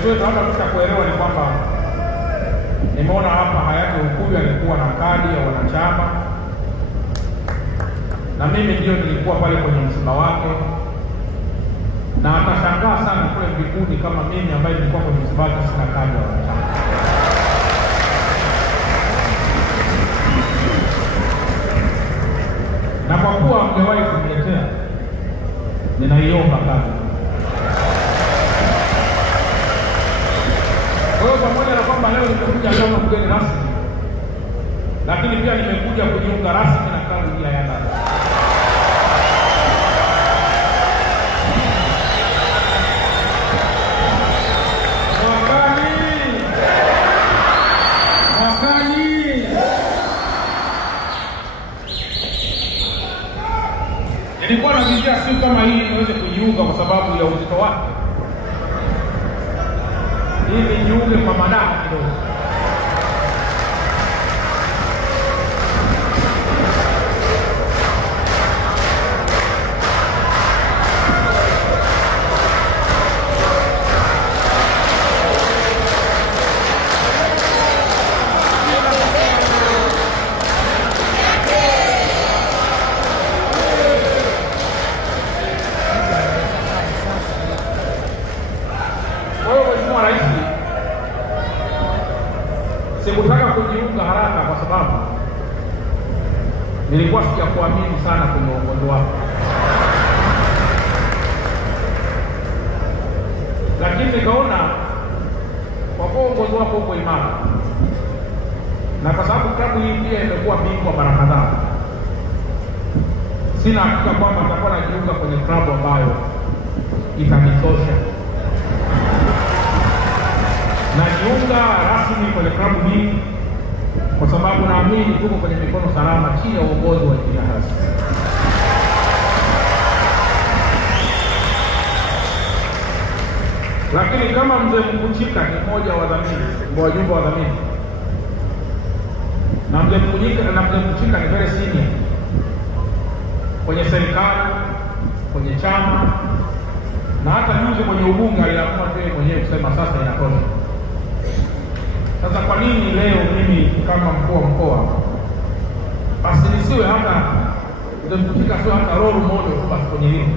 Rais wetu hata kuta kuelewa ni kwamba nimeona hapa hayati Lukuvi alikuwa na kadi ya wanachama, na mimi ndio nilikuwa pale kwenye msiba wake, na atashangaa sana kule mbinguni kama mimi ambaye nilikuwa kwenye msiba wake sina kadi ya wanachama. Na kwa kuwa mmewahi kuniletea, ninaiomba kadi. Kwa hiyo pamoja na kwamba leo nimekuja kama mgeni rasmi, lakini pia nimekuja kujiunga rasmi na klabu ya Yanga. Nilikuwa na vizia siku kama hii niweze kujiunga kwa sababu ya uzito wake, ili nijiunge kwa madaha kidogo. Sikutaka kujiunga haraka kwa sababu nilikuwa sijakuamini sana kwenye uongozi wako, lakini nikaona kwa kuwa uongozi wako uko imara, na kwa sababu klabu hii pia imekuwa bingwa mara kadhaa, sina hakika kwamba nitakuwa najiunga kwenye klabu ambayo itanitosha. Najiunga rasmi kwenye klabu hii kwa sababu naamini tuko kwenye mikono salama chini ya uongozi wa Injinia Hersi. Lakini kama mzee Mkuchika ni mmoja wa wadhamini, wajumbe wa wadhamini, na mzee Mkuchika ni very senior kwenye serikali, kwenye chama, na hata juzi kwenye ubunge aliamua tu mwenyewe kusema sasa inatosha. Sasa kwa nini leo mimi kama mkuu wa mkoa basi nisiwe hata ndio sio hata role model tu basi kwenye hili?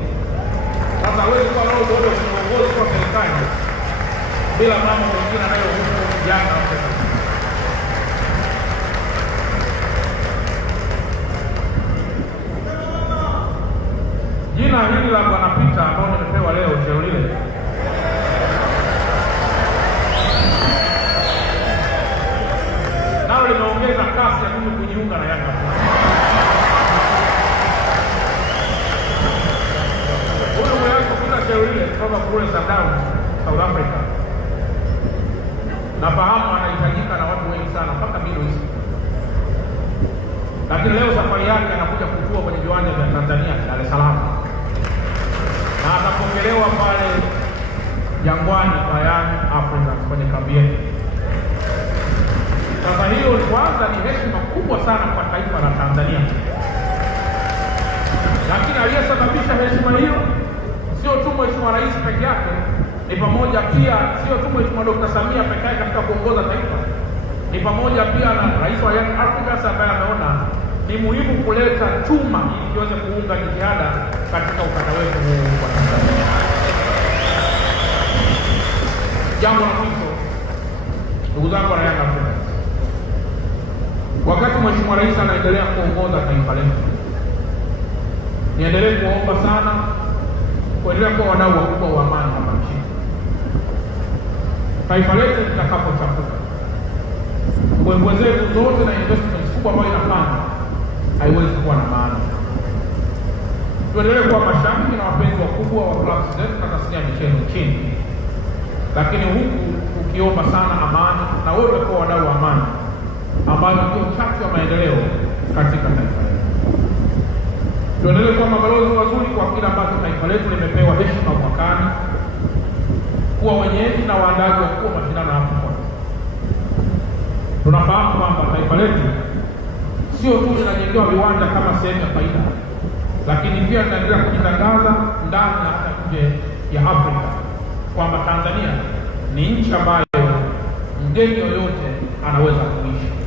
Sasa wewe kwa role model kwenye uongozi kwa serikali bila mambo mengine anayohusu vijana. Jina hili la Bwana Peter ambao nimepewa leo cheo lile, nalo linaongeza kasi ya mimi kujiunga na Yanga. Huyu mwenye kupita cheo lile kutoka kule Sundown, South Africa, nafahamu anahitajika na watu wengi sana mpaka Middle East. Lakini leo safari yake anakuja kutua kwenye viwanja vya Tanzania, Dar es Salaam, na atapokelewa pale Jangwani kwa Young Africans kwenye kambi yetu. Sasa hiyo kwanza ni heshima kubwa sana kwa taifa la Tanzania, lakini aliyesababisha heshima hiyo sio tu Mheshimiwa Rais peke yake, ni pamoja pia sio tu Mheshimiwa Dr. Samia peke yake katika kuongoza taifa, ni pamoja pia na Rais wa Young Africans ambaye ameona ni muhimu kuleta chuma ili kiweze kuunga jitihada katika ukanda wetu huu wa Tanzania. Jambo la mwisho, ndugu zangu wa Young Africans, wakati Mheshimiwa Rais anaendelea kuongoza taifa letu, niendelee kuomba sana kuendelea kuwa wadau wakubwa wa amani hapa nchini. Taifa letu litakapochafuka, mbwembwe zetu zote na investment kubwa ambayo inafanya haiwezi kuwa na maana. Tuendelee kuwa mashabiki na wapenzi wakubwa wa klabu zetu na tasnia ya michezo nchini, lakini huku ukiomba sana amani na wewe kuwa wadau wa amani ambayo ndio chachu ya maendeleo katika taifa letu. Tuendelee kuwa mabalozi wazuri kwa kila ambacho taifa letu limepewa heshima mwakani, kuwa wenyeji na waandaji wa kuwa mashindano ya Afrika. Tunafahamu kwamba taifa letu sio tu linajengewa viwanja kama sehemu ya faida, lakini pia linaendelea kujitangaza ndani na hata nje ya Afrika kwamba Tanzania ni nchi ambayo mgeni yoyote anaweza kuishi.